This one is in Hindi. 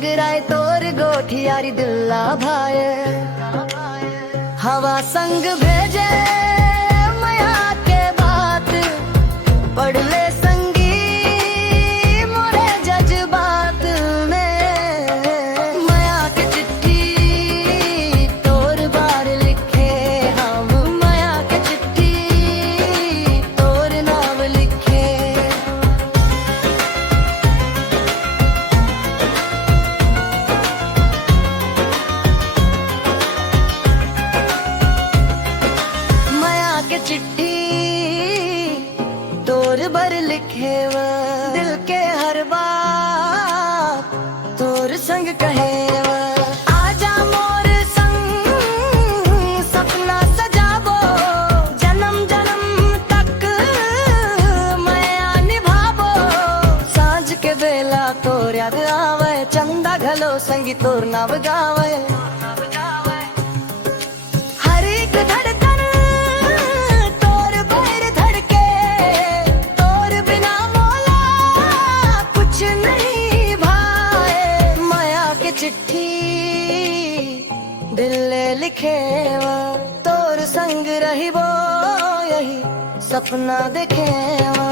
सगराय तोर गोठियारी दिल्ला भाई हवा संग भेजे माया के बात पढ़ ले संगी मोरे जज्बात में माया के चिट्ठी तोर बार लिखे हम माया के चिट्ठी तोर नाम लिखे माया के चिट्ठी तोर बर लिखे व दिल के हर बात तोर संग कहे व आजा मोर संग सपना सजाबो जन्म जन्म तक माया निभाबो सांझ के बेला तोर याद आवे चंदा घलो संगी तोर नाम गावे हर एक धड़कन तोर पैर धड़के तोर बिना मौला कुछ नहीं भाए माया के चिट्ठी दिल ले लिखे वा तोर संग रही वो यही सपना देखे वा